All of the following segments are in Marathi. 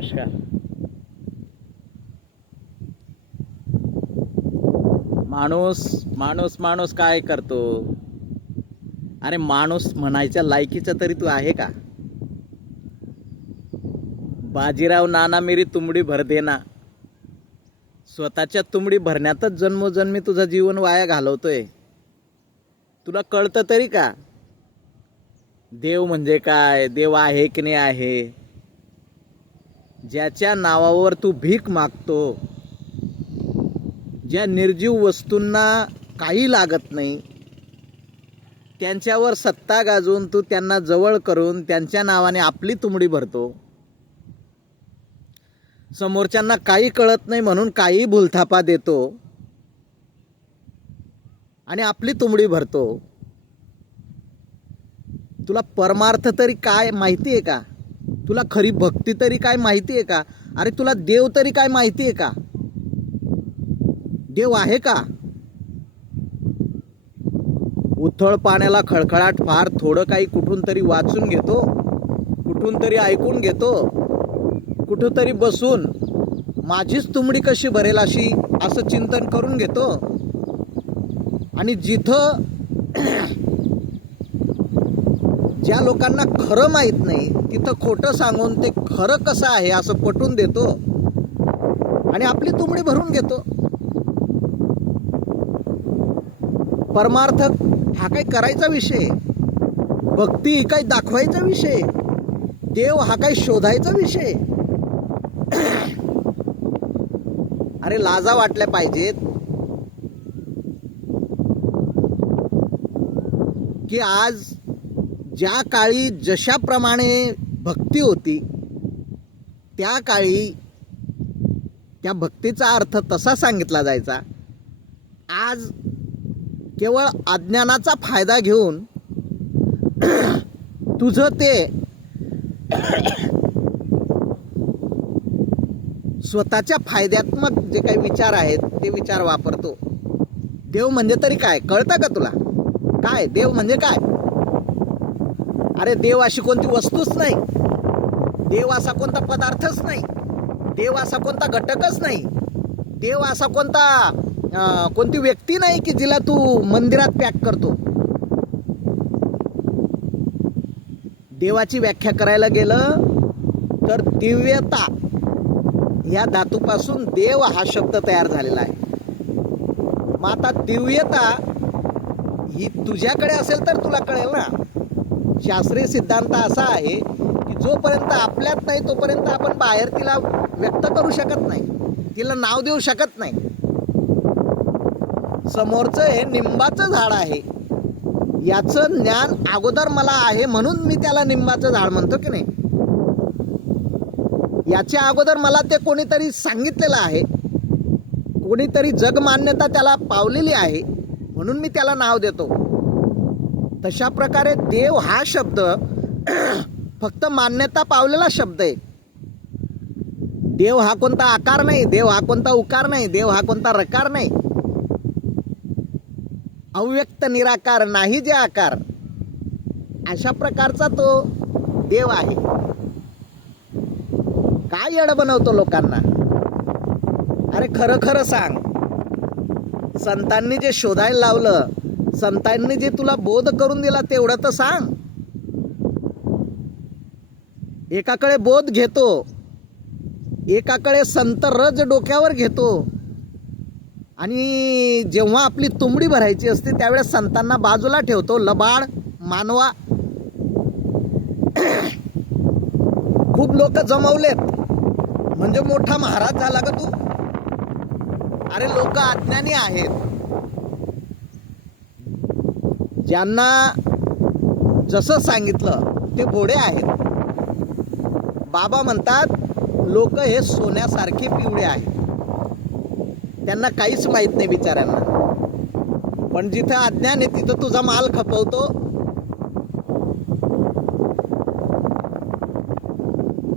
नमस्कार. माणूस माणूस माणूस काय करतो? अरे माणूस म्हणायच्या लायकीचा तरी तू आहे का? बाजीराव नाना मेरी तुंबडी भर देना. स्वतःच्या तुंबडी भरण्यातच जन्मोजन्मी तुझं जीवन वाया घालवतोय. तुला कळतं तरी का देव म्हणजे काय? देव आहे की नाही आहे? ज्याच्या नावावर तू भीक मागतो, ज्या निर्जीव वस्तूंना काही लागत नाही, त्यांच्यावर सत्ता गाजवून तू त्यांना जवळ करून त्यांच्या नावाने आपली तुंबडी भरतो. समोरच्यांना काही कळत नाही म्हणून काही भूलथापा देतो आणि आपली तुंबडी भरतो. तुला परमार्थ तरी काय माहिती आहे का? तुला खरी भक्ती तरी काय माहिती आहे का? अरे तुला देव तरी काय माहिती आहे का? देव आहे का? उथळ पाण्याला खळखळाट फार थोडं काही कुठून तरी वाचून घेतो, कुठून तरी ऐकून घेतो, कुठं तरी बसून माझीच तुंबडी कशी भरेल असं चिंतन करून घेतो. आणि जिथं ज्या लोकांना खरं माहीत नाही तिथं खोटं सांगून ते खरं कसं आहे असं पटवून देतो आणि आपली तुंबडी भरून घेतो. परमार्थ हा काही करायचा विषय, भक्ती ही काही दाखवायचा विषय, देव हा काही शोधायचा विषय. अरे लाजा वाटल्या पाहिजेत की आज ज्या काळी जशाप्रमाणे भक्ती होती त्या काळी त्या भक्तीचा अर्थ तसा सांगितला जायचा. आज केवळ अज्ञानाचा फायदा घेऊन तुझं ते स्वतःच्या फायद्यात्मक जे काही विचार आहेत ते विचार वापरतो. देव म्हणजे तरी काय कळतं का तुला? काय देव म्हणजे काय? अरे देव अशी कोणती वस्तूच नाही, देव असा कोणता पदार्थच नाही, देव असा कोणता घटकच नाही, देव असा कोणती व्यक्ती नाही की जिला तू मंदिरात पॅक करतो. देवाची व्याख्या करायला गेलं तर दिव्यता या धातूपासून देव हा शब्द तयार झालेला आहे. मग आता दिव्यता ही तुझ्याकडे असेल तर तुला कळेल ना. शास्त्रीय सिद्धांत असा आहे की जोपर्यंत आपल्यात नाही तोपर्यंत आपण बाहेर तिला व्यक्त करू शकत नाही, तिला नाव देऊ शकत नाही. समोरचं हे निंबाचं झाड आहे याचं ज्ञान अगोदर मला आहे म्हणून मी त्याला निंबाचं झाड म्हणतो की नाही. याच्या अगोदर मला ते कोणीतरी सांगितलेलं आहे, कोणीतरी जगमान्यता त्याला पावलेली आहे म्हणून मी त्याला नाव देतो. तशा प्रकारे देव हा शब्द फक्त मान्यता पावलेला शब्द आहे. देव हा कोणता आकार नाही, देव हा कोणता उकार नाही, देव हा कोणता रकार नाही. अव्यक्त निराकार नाही जे आकार, अशा प्रकारचा तो देव आहे. काय येडं बनवतो लोकांना? अरे खरं खरं सांग, संतांनी जे शोधायला लावलं, संतांनी जे तुला बोध करून दिला तेवढं तर सांग. एकाकडे बोध घेतो, एकाकडे संत रज डोक्यावर घेतो आणि जेव्हा आपली तुंबडी भरायची असते त्यावेळेस संतांना बाजूला ठेवतो. लबाड मानवा. खूप लोक जमवलेत म्हणजे मोठा महाराज झाला का तू? अरे लोक अज्ञानी आहेत. ज्यांना जसं सांगितलं ते भोळे आहेत. बाबा म्हणतात लोक हे सोन्यासारखे पिवळे आहेत, त्यांना काहीच माहित नाही बिचाऱ्यांना. पण जिथं अज्ञान आहे तिथं तुझा माल खपवतो.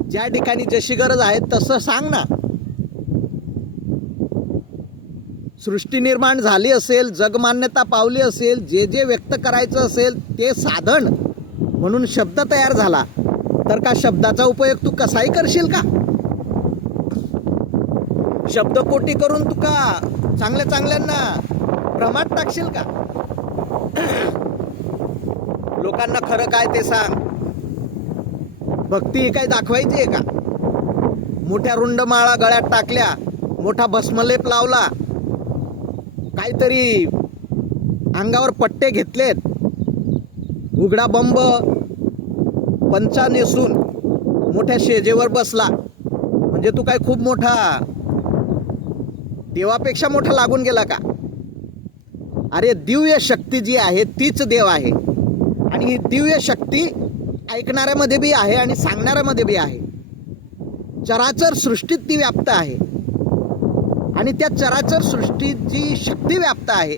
ज्या ठिकाणी जशी गरज आहे तसं सांग ना. सृष्टी निर्माण झाली असेल, जगमान्यता पावली असेल, जे जे व्यक्त करायचं असेल ते साधन म्हणून शब्द तयार झाला तर का शब्दाचा उपयोग तू कसाही करशील का? शब्दकोटी करून तुका चांगल्या चांगल्यांना प्रमाण टाकशील का? लोकांना खरं काय ते सांग. भक्ती ही काय दाखवायची आहे का? मोठ्या रुंड माळा गळ्यात टाकल्या, मोठा भस्मलेप लावला, काहीतरी अंगावर पट्टे घेतलेत, उघडा बंब पंचा नेसून मोठ्या शेजेवर बसला म्हणजे तू काय खूप मोठा देवापेक्षा मोठा लागून गेला का? अरे दिव्य शक्ती जी आहे तीच देव आहे. आणि ही दिव्य शक्ती ऐकणाऱ्यामध्ये बी आहे आणि सांगणाऱ्यामध्ये बी आहे. चराचर सृष्टीत ती व्याप्त आहे. आणि त्या चराचर सृष्टीत जी शक्ती व्याप्त आहे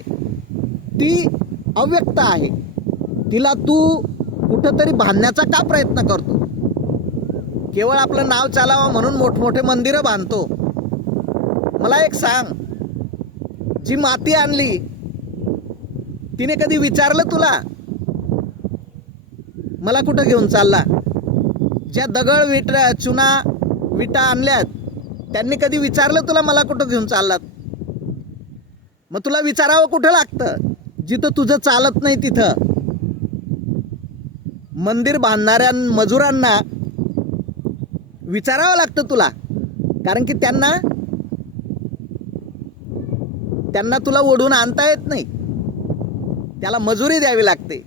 ती अव्यक्त आहे. तिला तू कुठंतरी बांधण्याचा का प्रयत्न करतो? केवळ आपलं नाव चालावं म्हणून मोठमोठे मंदिरं बांधतो. मला एक सांग, जी माती आणली तिने कधी विचारलं तुला मला कुठं घेऊन चालला? ज्या दगड चुना विटा आणल्यात त्यांनी कधी विचारलं तुला मला कुठं घेऊन चाललात? मग तुला विचारावं कुठं लागतं? जिथं तुझं चालत नाही तिथं. मंदिर बांधणाऱ्या मजुरांना विचारावं लागतं तुला, कारण की त्यांना तुला ओढून आणता येत नाही. त्याला मजुरी द्यावी लागते,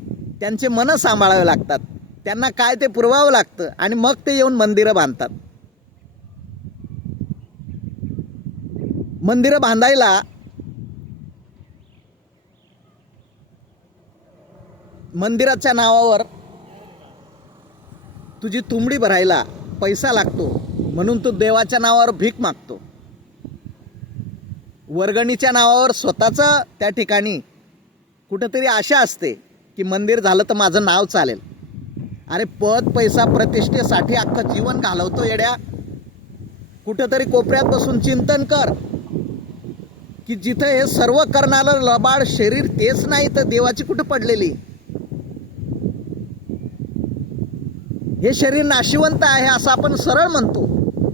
त्यांचे मन सांभाळावे लागतात, त्यांना काय ते पुरवावं लागतं आणि मग ते येऊन मंदिरं बांधतात. मंदिरं बांधायला मंदिराच्या नावावर तुझी तुंबडी भरायला पैसा लागतो म्हणून तू देवाच्या नावावर भीक मागतो. वर्गणीच्या नावावर स्वतःचं त्या ठिकाणी कुठंतरी आशा असते की मंदिर झालं तर माझं नाव चालेल. अरे पद पैसा प्रतिष्ठेसाठी अख्खं जीवन घालवतो येड्या. कुठंतरी कोपऱ्यात बसून चिंतन कर की जिथं हे सर्व करणारं लबाड शरीर तेच नाही तर देवाची कुठं पडलेली. हे शरीर नाशिवंत आहे असं आपण सरळ म्हणतो,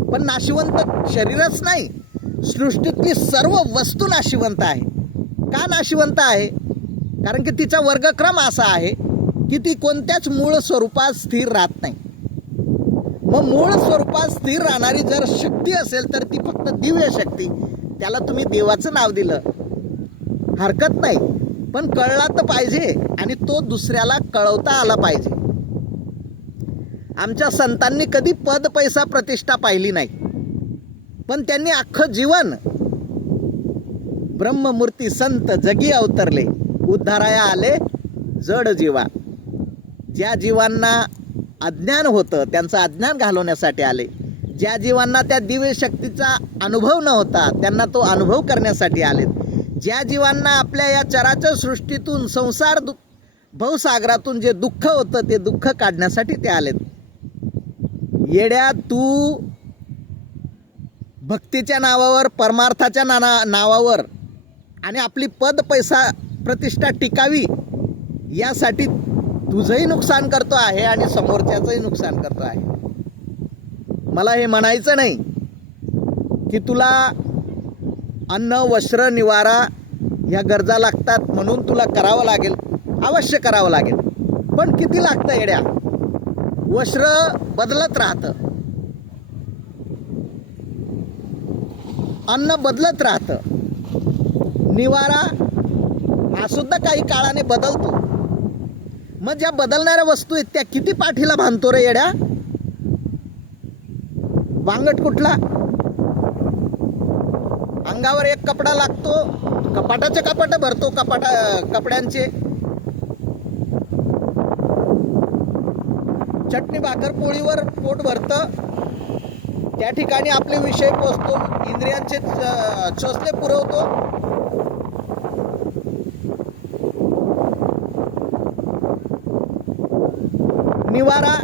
पण नाशिवंत शरीरच नाही, सृष्टीतली सर्व वस्तू नाशिवंत आहे. का नाशिवंत आहे? कारण की तिचा वर्गक्रम असा आहे की ती कोणत्याच मूळ स्वरूपात स्थिर राहत नाही. मग मूळ स्वरूपात स्थिर राहणारी जर शक्ती असेल तर ती फक्त दिव्य शक्ती. त्याला तुम्ही देवाचं नाव दिलं हरकत नाही, पण कळला तर पाहिजे आणि तो दुसऱ्याला कळवता आला पाहिजे. आमच्या संतांनी कधी पद पैसा प्रतिष्ठा पाहिली नाही, पण त्यांनी अख्खं जीवन ब्रह्ममूर्ती संत जगी अवतरले, उद्धाराया आले जड जीवा. ज्या जीवांना अज्ञान होतं त्यांचं अज्ञान घालवण्यासाठी आले. ज्या जीवांना त्या दिव्य शक्तीचा अनुभव नव्हता त्यांना तो अनुभव करण्यासाठी आले. ज्या जीवांना आपल्या या चराचर सृष्टीतून संसार भवसागरातून जे दुःख होतं ते दुःख काढण्यासाठी ते आलेत. येड्या, तू भक्तीच्या नावावर, परमार्थाच्या नावावर आणि आपली पद पैसा प्रतिष्ठा टिकावी यासाठी तुझंही नुकसान करतो आहे आणि समोरच्याचंही नुकसान करतो आहे. मला हे म्हणायचं नाही की तुला अन्न वस्त्र निवारा ह्या गरजा लागतात म्हणून तुला करावं लागेल, अवश्य करावं लागेल. पण किती लागतं येड्या? वस्त्र बदलत राहतं, अन्न बदलत राहतं, निवारा हा सुद्धा काही काळाने बदलतो. मग ज्या बदलणाऱ्या वस्तू आहेत त्या किती पाठीला बांधतो रे येड्या? वांगट कुठला? अंगावर एक कपडा लागतो, कपाटाचे कपाट भरतो, कपड्यांचे. चटणी भाकर पोळीवर पोट भरतं, त्या ठिकाणी आपले विषय पोचतो, इंद्रियांचे चोचले पुरवतो. निवारा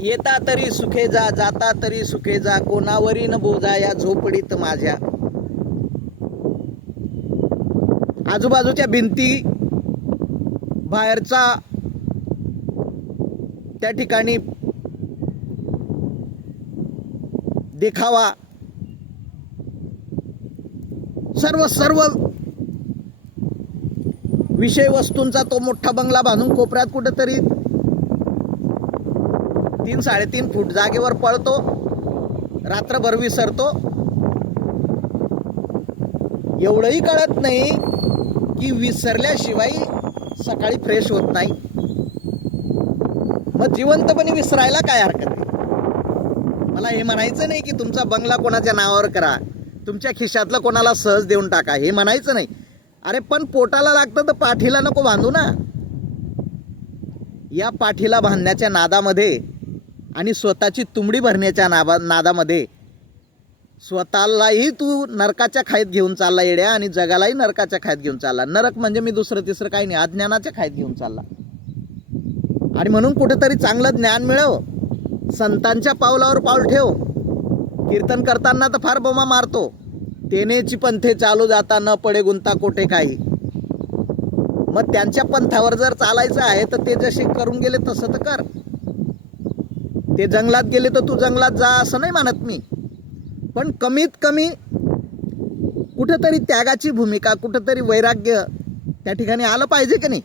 येता तरी सुखे जा, जाता तरी सुखे जा, कोणावरी न बोजा या झोपडीत माझ्या. आजूबाजूच्या भिंती, बाहेरचा त्या ठिकाणी देखावा, सर्व विषय वस्तूंचा तो मोठा बंगला बांधून कोपऱ्यात कुठेतरी 3-3.5 फूट जागेवर पळतो, रात्रभर विसरतो. एवढंही कळत नाही की विसरल्याशिवाय सकाळी फ्रेश होत नाही. मग जिवंतपणे विसरायला काय हरकत आहे? मला हे म्हणायचं नाही की तुमचा बंगला कोणाच्या नावावर करा, तुमच्या खिशातलं कोणाला सहज देऊन टाका, हे म्हणायचं नाही. अरे पण पोटाला लागतं तर पाठीला नको बांधू ना. या पाठीला बांधण्याच्या नादामध्ये आणि स्वतःची तुंबडी भरण्याच्या नादामध्ये स्वतःलाही तू नरकाच्या खाईत घेऊन चालला येड्या, आणि जगालाही नरकाच्या खाईत घेऊन चालला. नरक म्हणजे मी दुसरं तिसरं काही नाही, अज्ञानाच्या खाईत घेऊन चालला. आणि म्हणून कुठेतरी चांगलं ज्ञान मिळव, संतांच्या पावलावर पाऊल ठेव. कीर्तन करताना तर फार बोमा मारतो, तेनेची पंथे चालू जाता न पडे गुंता कोठे काही. मग त्यांच्या पंथावर जर चालायचं आहे तर ते जसे करून गेले तसं तर कर. ते जंगलात गेले तर तू जंगलात जा असं नाही म्हणत मी, पण कमीत कमी कुठेतरी त्यागाची भूमिका, कुठेतरी वैराग्य त्या ठिकाणी आलं पाहिजे की नाही.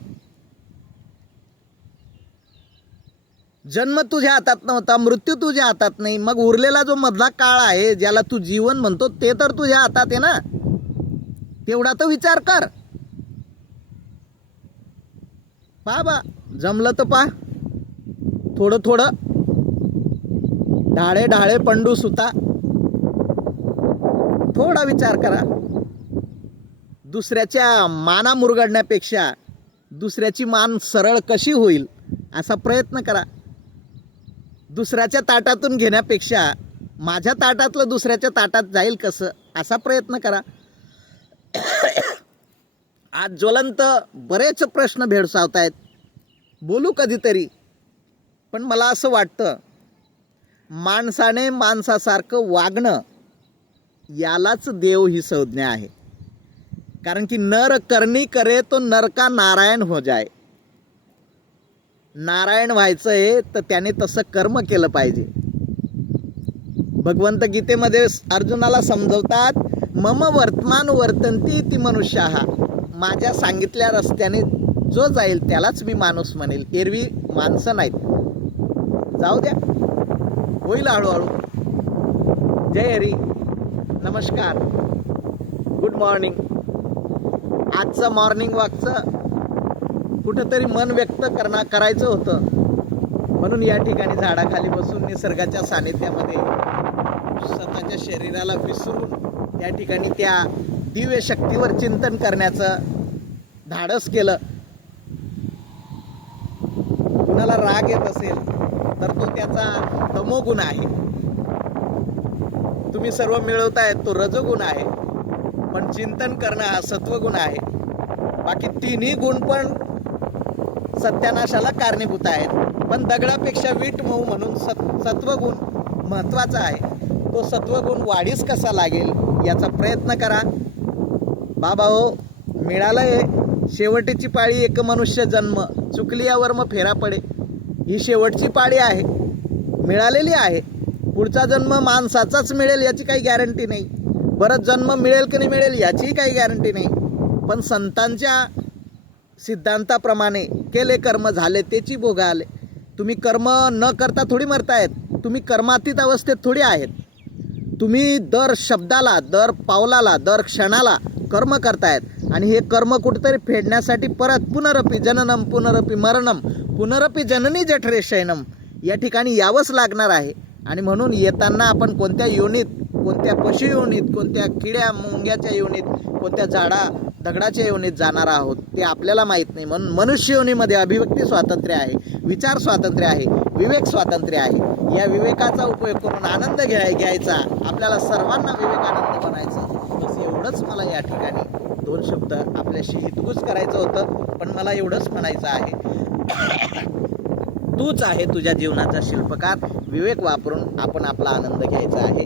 जन्म तुझ्या हातात नव्हता, मृत्यू तुझ्या हातात नाही, मग उरलेला जो मधला काळ आहे ज्याला तू जीवन म्हणतो ते तर तुझ्या हातात आहे ना. तेवढा तर विचार कर. बा जमलं तर पा, थोडं ढाळे ढाळे पंडू सुता, थोडा विचार करा. दुसऱ्याच्या माना मुरगडण्यापेक्षा दुसऱ्याची मान सरळ कशी होईल असा प्रयत्न करा. दुसऱ्याच्या ताटातून घेण्यापेक्षा माझ्या ताटातलं दुसऱ्याच्या ताटात जाईल कसं असा प्रयत्न करा. आज ज्वलंत बरेच प्रश्न भेडसावत आहेत, बोलू कधीतरी. पण मला असं वाटतं माणसाने माणसासारखं वागणं यालाच देव ही संज्ञा आहे. कारण की नर करणी करे तो नर का नारायण हो जाए. नारायण व्हायचं आहे तर त्याने तसं कर्म केलं पाहिजे. भगवंत गीतेमध्ये अर्जुनाला समजवतात, मम वर्तमान वर्तंती ती मनुष्याः. माझ्या सांगितल्या रस्त्याने जो जाईल त्यालाच मी माणूस म्हणेल, एरवी माणसं नाहीत. जाऊ द्या, होईल हळूहळू. जय हरी, नमस्कार, गुड मॉर्निंग. आजचं मॉर्निंग वॉकचं कुठंतरी मन व्यक्त करायचं होतं, म्हणून या ठिकाणी झाडाखाली बसून निसर्गाच्या सानिध्यामध्ये स्वतःच्या शरीराला विसरून या ठिकाणी त्या दिव्य शक्तीवर चिंतन करण्याचं धाडस केलं. कुणाला राग येत असेल तर तो त्याचा तमोगुण आहे, तुम्ही सर्व मिळवतायत तो रजोगुण आहे, पण चिंतन करणं हा सत्वगुण आहे. बाकी तिन्ही गुण पण सत्यानाशाला कारणीभूत आहेत. पण दगडापेक्षा वीट मऊ म्हणून सत्वगुण महत्त्वाचा आहे. तो सत्वगुण वाढीस कसा लागेल याचा प्रयत्न करा. बाबा हो, मिळालंय शेवटची पाळी, एक मनुष्य जन्म, चुकली यावर मग फेरा पडे. ही शेवटची पाळी आहे, मिळालेली आहे. पुढचा जन्म माणसाचाच मिळेल याची काही गॅरंटी नाही, बरंच जन्म मिळेल की नाही मिळेल याची काही गॅरंटी नाही. पण संतांच्या सिद्धांताप्रमाणे केले कर्म झाले त्याची भोग आले. तुम्ही कर्म न करता थोडी मरतायत, तुम्ही कर्मातीत अवस्थेत थोडी आहेत. तुम्ही दर शब्दाला, दर पावलाला, दर क्षणाला कर्म करतायत, आणि हे कर्म कुठेतरी फेडण्यासाठी परत पुनरपि जननम पुनरपि मरणम पुनरपि जननी जठरे शयनम या ठिकाणी यावंच लागणार आहे. आणि म्हणून येताना आपण कोणत्या योनीत, कोणत्या पशु योनीत, कोणत्या किड्या मुंग्याच्या योनीत, कोणत्या झाडा दगडाच्या योनीत जाणार आहोत ते आपल्याला माहीत नाही. म्हणून मनुष्य योनीमध्ये अभिव्यक्ती स्वातंत्र्य आहे, विचार स्वातंत्र्य आहे, विवेक स्वातंत्र्य आहे. या विवेकाचा उपयोग करून आनंद घ्यायचा, आपल्याला सर्वांना विवेकानंद बनायचं. बस एवढंच मला या ठिकाणी 2 शब्द आपल्याशी हितगुज करायचं होतं. पण मला एवढंच म्हणायचं आहे, तूच आहे तुझ्या जीवनाचा शिल्पकार. विवेक वापरून आपण आपला आनंद घ्यायचा आहे.